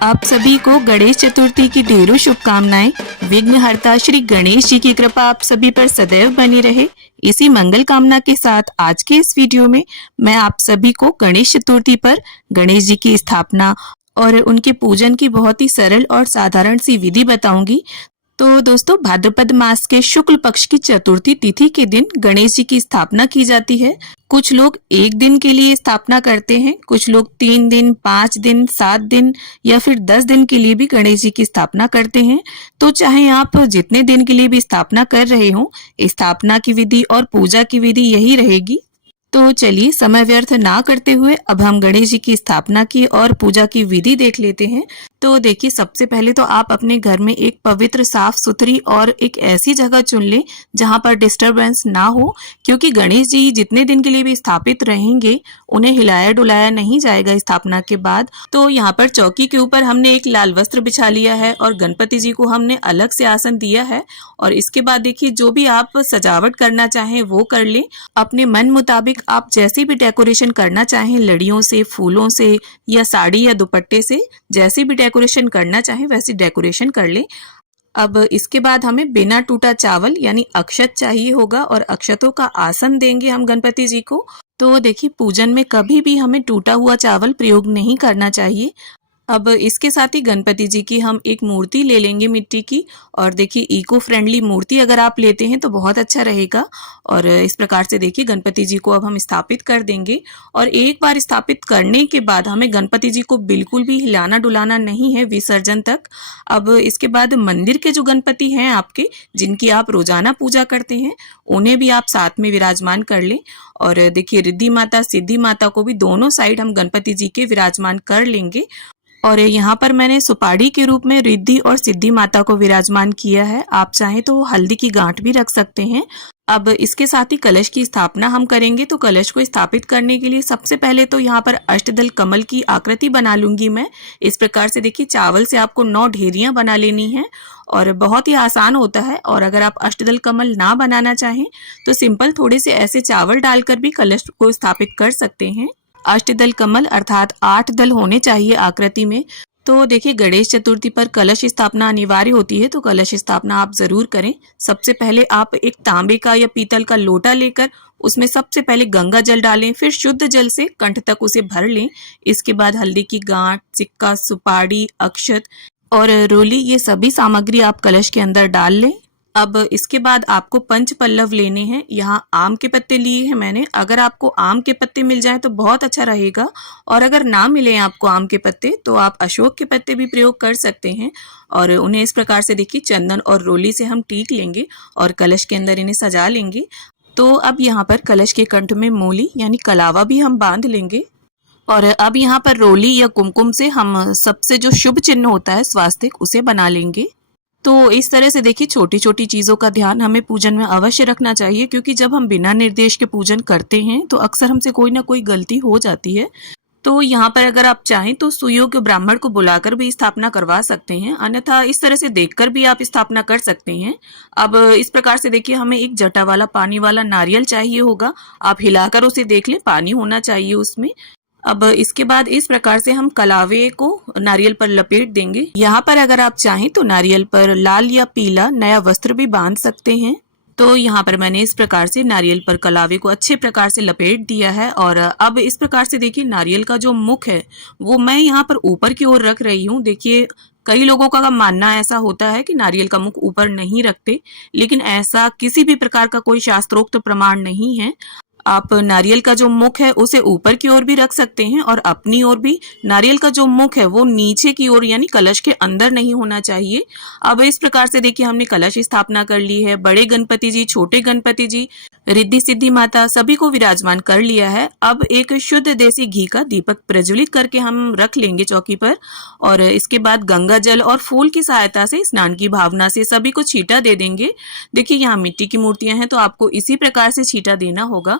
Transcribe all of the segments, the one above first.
आप सभी को गणेश चतुर्थी की ढेरों शुभकामनाएं। विघ्नहर्ता श्री गणेश जी की कृपा आप सभी पर सदैव बनी रहे। इसी मंगल कामना के साथ आज के इस वीडियो में मैं आप सभी को गणेश चतुर्थी पर गणेश जी की स्थापना और उनके पूजन की बहुत ही सरल और साधारण सी विधि बताऊंगी। तो दोस्तों, भाद्रपद मास के शुक्ल पक्ष की चतुर्थी तिथि के दिन गणेश जी की स्थापना की जाती है। कुछ लोग एक दिन के लिए स्थापना करते हैं, कुछ लोग 3 दिन, 5 दिन, 7 दिन या फिर 10 दिन के लिए भी गणेश जी की स्थापना करते हैं। तो चाहे आप जितने दिन के लिए भी स्थापना कर रहे हो, स्थापना की विधि और पूजा की विधि यही रहेगी। तो चलिए समय व्यर्थ ना करते हुए अब हम गणेश जी की स्थापना की और पूजा की विधि देख लेते हैं। तो देखिए, सबसे पहले तो आप अपने घर में एक पवित्र, साफ सुथरी और एक ऐसी जगह चुन लें जहां पर डिस्टरबेंस ना हो, क्योंकि गणेश जी जितने दिन के लिए भी स्थापित रहेंगे उन्हें हिलाया डुलाया नहीं जाएगा स्थापना के बाद। तो यहाँ पर चौकी के ऊपर हमने एक लाल वस्त्र बिछा लिया है और गणपति जी को हमने अलग से आसन दिया है। और इसके बाद देखिए, जो भी आप सजावट करना चाहें वो कर लें। अपने मन मुताबिक आप जैसी भी डेकोरेशन करना चाहें, लड़ियों से, फूलों से या साड़ी या दुपट्टे से, जैसी भी डेकोरेशन करना चाहें वैसी डेकोरेशन कर लें। अब इसके बाद हमें बिना टूटा चावल यानी अक्षत चाहिए होगा और अक्षतों का आसन देंगे हम गणपति जी को। तो देखिए, पूजन में कभी भी हमें टूटा हुआ चावल प्रयोग नहीं करना चाहिए। अब इसके साथ ही गणपति जी की हम एक मूर्ति ले लेंगे मिट्टी की। और देखिए, इको फ्रेंडली मूर्ति अगर आप लेते हैं तो बहुत अच्छा रहेगा। और इस प्रकार से देखिए, गणपति जी को अब हम स्थापित कर देंगे। और एक बार स्थापित करने के बाद हमें गणपति जी को बिल्कुल भी हिलाना डुलाना नहीं है विसर्जन तक। अब इसके बाद मंदिर के जो गणपति हैं आपके, जिनकी आप रोजाना पूजा करते हैं, उन्हें भी आप साथ में विराजमान कर लें। और देखिए, रिद्धि माता सिद्धि माता को भी दोनों साइड हम गणपति जी के विराजमान कर लेंगे। और यहाँ पर मैंने सुपाड़ी के रूप में रिद्धि और सिद्धि माता को विराजमान किया है। आप चाहें तो हल्दी की गांठ भी रख सकते हैं। अब इसके साथ ही कलश की स्थापना हम करेंगे। तो कलश को स्थापित करने के लिए सबसे पहले तो यहाँ पर अष्टदल कमल की आकृति बना लूंगी मैं। इस प्रकार से देखिए, चावल से आपको 9 ढेरियां बना लेनी है और बहुत ही आसान होता है। और अगर आप अष्टदल कमल ना बनाना चाहें तो सिंपल थोड़े से ऐसे चावल डालकर भी कलश को स्थापित कर सकते हैं। अष्टदल कमल अर्थात 8 दल होने चाहिए आकृति में। तो देखिए, गणेश चतुर्थी पर कलश स्थापना अनिवार्य होती है, तो कलश स्थापना आप जरूर करें। सबसे पहले आप एक तांबे का या पीतल का लोटा लेकर उसमें सबसे पहले गंगा जल डालें, फिर शुद्ध जल से कंठ तक उसे भर लें। इसके बाद हल्दी की गांठ, सिक्का, सुपाड़ी, अक्षत और रोली, ये सभी सामग्री आप कलश के अंदर डाल लें। अब इसके बाद आपको पंच पल्लव लेने हैं। यहाँ आम के पत्ते लिए हैं मैंने। अगर आपको आम के पत्ते मिल जाएं तो बहुत अच्छा रहेगा, और अगर ना मिले आपको आम के पत्ते तो आप अशोक के पत्ते भी प्रयोग कर सकते हैं। और उन्हें इस प्रकार से देखिए, चंदन और रोली से हम टीक लेंगे और कलश के अंदर इन्हें सजा लेंगे। तो अब यहाँ पर कलश के कंठ में मूली यानी कलावा भी हम बांध लेंगे। और अब यहाँ पर रोली या कुमकुम से हम सबसे जो शुभ चिन्ह होता है स्वास्तिक, उसे बना लेंगे। तो इस तरह से देखिए, छोटी छोटी चीज़ों का ध्यान हमें पूजन में अवश्य रखना चाहिए, क्योंकि जब हम बिना निर्देश के पूजन करते हैं तो अक्सर हमसे कोई ना कोई गलती हो जाती है। तो यहाँ पर अगर आप चाहें तो सुयोग्य ब्राह्मण को बुलाकर भी स्थापना करवा सकते हैं, अन्यथा इस तरह से देखकर भी आप स्थापना कर सकते हैं। अब इस प्रकार से देखिए, हमें एक जटा वाला पानी वाला नारियल चाहिए होगा। आप हिलाकर उसे देख लें, पानी होना चाहिए उसमें। अब इसके बाद इस प्रकार से हम कलावे को नारियल पर लपेट देंगे। यहाँ पर अगर आप चाहें तो नारियल पर लाल या पीला नया वस्त्र भी बांध सकते हैं। तो यहाँ पर मैंने इस प्रकार से नारियल पर कलावे को अच्छे प्रकार से लपेट दिया है। और अब इस प्रकार से देखिए, नारियल का जो मुख है वो मैं यहाँ पर ऊपर की ओर रख रही हूँ। देखिए, कई लोगों का मानना ऐसा होता है कि नारियल का मुख ऊपर नहीं रखते, लेकिन ऐसा किसी भी प्रकार का कोई शास्त्रोक्त प्रमाण नहीं है। आप नारियल का जो मुख है उसे ऊपर की ओर भी रख सकते हैं, और अपनी ओर भी नारियल का जो मुख है वो नीचे की ओर यानी कलश के अंदर नहीं होना चाहिए। अब इस प्रकार से देखिए, हमने कलश स्थापना कर ली है। बड़े गणपति जी, छोटे गणपति जी, रिद्धि सिद्धि माता सभी को विराजमान कर लिया है। अब एक शुद्ध देसी घी का दीपक प्रज्वलित करके हम रख लेंगे चौकी पर। और इसके बाद गंगा जल और फूल की सहायता से स्नान की भावना से सभी को छींटा दे देंगे। देखिए, यहाँ मिट्टी की मूर्तियां हैं तो आपको इसी प्रकार से छींटा देना होगा।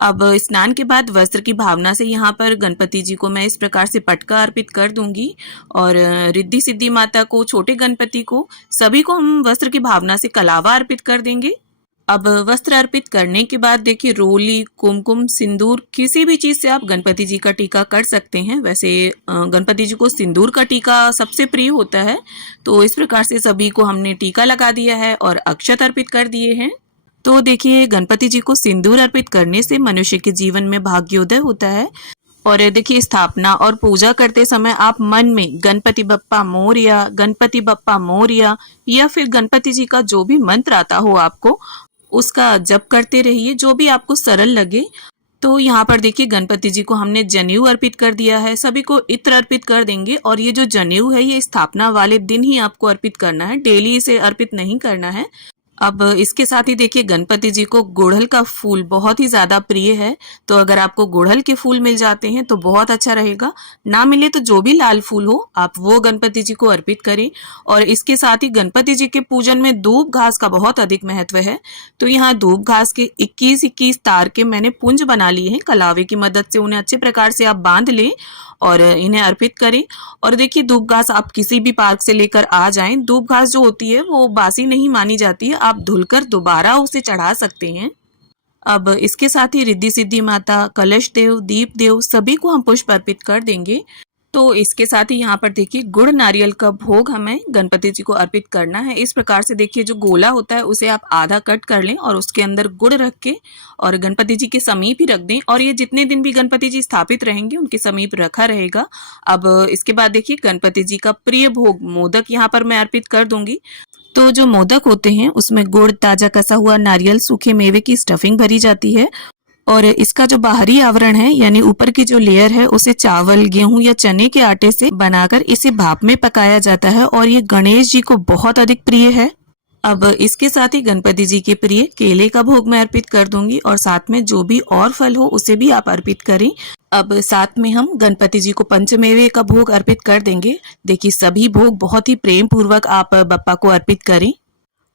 अब स्नान के बाद वस्त्र की भावना से यहाँ पर गणपति जी को मैं इस प्रकार से पटका अर्पित कर दूंगी। और रिद्धि सिद्धि माता को, छोटे गणपति को, सभी को हम वस्त्र की भावना से कलावा अर्पित कर देंगे। अब वस्त्र अर्पित करने के बाद देखिए रोली, कुमकुम, सिंदूर किसी भी चीज से आप गणपति जी का टीका कर सकते हैं। वैसे गणपति जी को सिंदूर का टीका सबसे प्रिय होता है, तो इस प्रकार से सभी को हमने टीका लगा दिया है और अक्षत अर्पित कर दिए हैं। तो देखिए गणपति जी को सिंदूर अर्पित करने से मनुष्य के जीवन में भाग्योदय होता है। और देखिए स्थापना और पूजा करते समय आप मन में गणपति बप्पा मोरया, गणपति बप्पा मोरया या फिर गणपति जी का जो भी मंत्र आता हो आपको उसका जप करते रहिए, जो भी आपको सरल लगे। तो यहाँ पर देखिए गणपति जी को हमने जनेऊ अर्पित कर दिया है, सभी को इत्र अर्पित कर देंगे। और ये जो जनेऊ है ये स्थापना वाले दिन ही आपको अर्पित करना है, डेली इसे अर्पित नहीं करना है। अब इसके साथ ही देखिए गणपति जी को गुड़हल का फूल बहुत ही ज़्यादा प्रिय है, तो अगर आपको गुड़हल के फूल मिल जाते हैं तो बहुत अच्छा रहेगा। ना मिले तो जो भी लाल फूल हो आप वो गणपति जी को अर्पित करें। और इसके साथ ही गणपति जी के पूजन में दूब घास का बहुत अधिक महत्व है, तो यहाँ दूब घास के 21-21 तार के मैंने पुंज बना लिए हैं। कलावे की मदद से उन्हें अच्छे प्रकार से आप बांध लें और इन्हें अर्पित करें। और देखिए दूब घास आप किसी भी पार्क से लेकर आ जाएं, दूब घास जो होती है वो बासी नहीं मानी जाती है, आप धुलकर दोबारा उसे चढ़ा सकते हैं। अब इसके साथ ही रिद्धि सिद्धि माता, कलश देव, दीप देव सभी को हम पुष्प अर्पित कर देंगे। तो इसके साथ ही यहाँ पर देखिए गुड़ नारियल का भोग हमें गणपति जी को अर्पित करना है। इस प्रकार से देखिए जो गोला होता है उसे आप आधा कट कर लें और उसके अंदर गुड़ रख के और गणपति जी के समीप ही रख दें, और ये जितने दिन भी गणपति जी स्थापित रहेंगे उनके समीप रखा रहेगा। अब इसके बाद देखिए गणपति जी का प्रिय भोग मोदक यहाँ पर मैं अर्पित कर दूंगी। तो जो मोदक होते हैं उसमें गुड़, ताजा कसा हुआ नारियल, सूखे मेवे की स्टफिंग भरी जाती है और इसका जो बाहरी आवरण है यानी ऊपर की जो लेयर है उसे चावल, गेहूं या चने के आटे से बनाकर इसे भाप में पकाया जाता है और ये गणेश जी को बहुत अधिक प्रिय है। अब इसके साथ ही गणपति जी के प्रिय केले का भोग मैं अर्पित कर दूंगी और साथ में जो भी और फल हो उसे भी आप अर्पित करें। अब साथ में हम गणपति जी को पंचमेवे का भोग अर्पित कर देंगे। देखिए सभी भोग बहुत ही प्रेम पूर्वक आप बप्पा को अर्पित करें।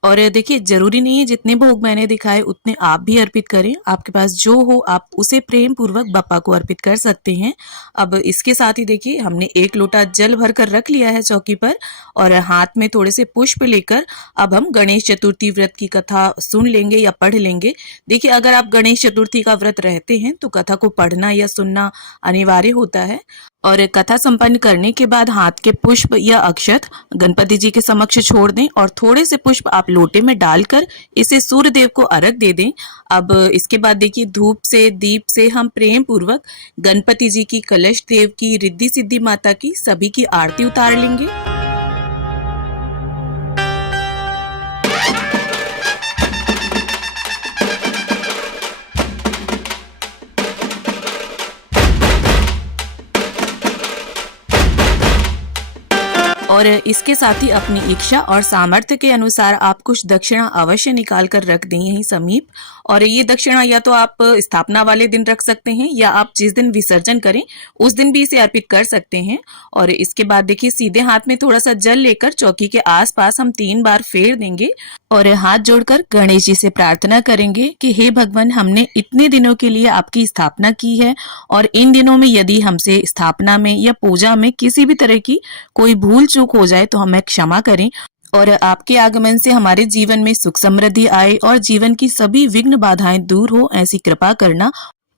और देखिए जरूरी नहीं है जितने भोग मैंने दिखाए उतने आप भी अर्पित करें, आपके पास जो हो आप उसे प्रेम पूर्वक बप्पा को अर्पित कर सकते हैं। अब इसके साथ ही देखिए हमने 1 लोटा जल भर कर रख लिया है चौकी पर और हाथ में थोड़े से पुष्प लेकर अब हम गणेश चतुर्थी व्रत की कथा सुन लेंगे या पढ़ लेंगे। देखिए अगर आप गणेश चतुर्थी का व्रत रहते हैं तो कथा को पढ़ना या सुनना अनिवार्य होता है। और कथा संपन्न करने के बाद हाथ के पुष्प या अक्षत गणपति जी के समक्ष छोड़ दें और थोड़े से पुष्प आप लोटे में डालकर इसे सूर्य देव को अर्घ दे दें। अब इसके बाद देखिए धूप से, दीप से हम प्रेम पूर्वक गणपति जी की, कलश देव की, रिद्धि सिद्धि माता की सभी की आरती उतार लेंगे। और इसके साथ ही अपनी इच्छा और सामर्थ्य के अनुसार आप कुछ दक्षिणा अवश्य निकाल कर रख दें यहीं समीप। और ये दक्षिणा या तो आप स्थापना वाले दिन रख सकते हैं या आप जिस दिन विसर्जन करें उस दिन भी इसे अर्पित कर सकते हैं। और इसके बाद देखिए सीधे हाथ में थोड़ा सा जल लेकर चौकी के आसपास हम 3 बार फेर देंगे और हाथ जोड़कर गणेश जी से प्रार्थना करेंगे कि हे भगवान, हमने इतने दिनों के लिए आपकी स्थापना की है और इन दिनों में यदि हमसे स्थापना में या पूजा में किसी भी तरह की कोई भूल चूक हो जाए तो हमें क्षमा करें और आपके आगमन से हमारे जीवन में सुख समृद्धि आए और जीवन की सभी विघ्न बाधाएं दूर हो, ऐसी कृपा करना।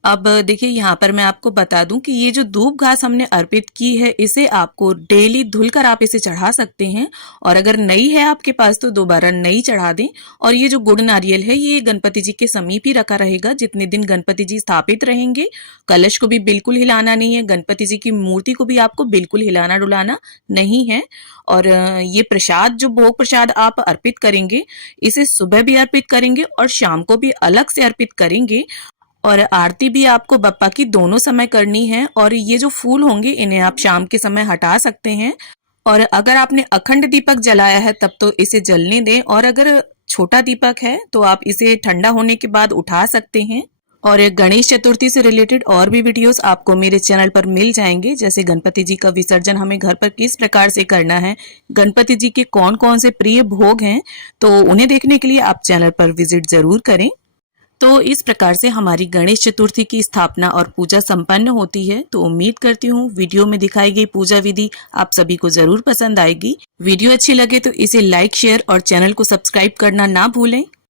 अब देखिए यहाँ पर मैं आपको बता दूं कि ये जो धूप घास हमने अर्पित की है इसे आपको डेली धुलकर आप इसे चढ़ा सकते हैं और अगर नई है आपके पास तो दोबारा नई चढ़ा दें। और ये जो गुड़ नारियल है ये गणपति जी के समीप ही रखा रहेगा जितने दिन गणपति जी स्थापित रहेंगे। कलश को भी बिल्कुल हिलाना नहीं है, गणपति जी की मूर्ति को भी आपको बिल्कुल हिलाना डुलाना नहीं है। और ये प्रसाद जो भोग प्रसाद आप अर्पित करेंगे इसे सुबह भी अर्पित करेंगे और शाम को भी अलग से अर्पित करेंगे। और आरती भी आपको बप्पा की दोनों समय करनी है। और ये जो फूल होंगे इन्हें आप शाम के समय हटा सकते हैं। और अगर आपने अखंड दीपक जलाया है तब तो इसे जलने दें और अगर छोटा दीपक है तो आप इसे ठंडा होने के बाद उठा सकते हैं। और गणेश चतुर्थी से रिलेटेड और भी वीडियोस आपको मेरे चैनल पर मिल जाएंगे, जैसे गणपति जी का विसर्जन हमें घर पर किस प्रकार से करना है, गणपति जी के कौन कौन से प्रिय भोग हैं, तो उन्हें देखने के लिए आप चैनल पर विजिट जरूर करें। तो इस प्रकार से हमारी गणेश चतुर्थी की स्थापना और पूजा संपन्न होती है। तो उम्मीद करती हूँ वीडियो में दिखाई गई पूजा विधि आप सभी को जरूर पसंद आएगी। वीडियो अच्छी लगे तो इसे लाइक, शेयर और चैनल को सब्सक्राइब करना ना भूलें।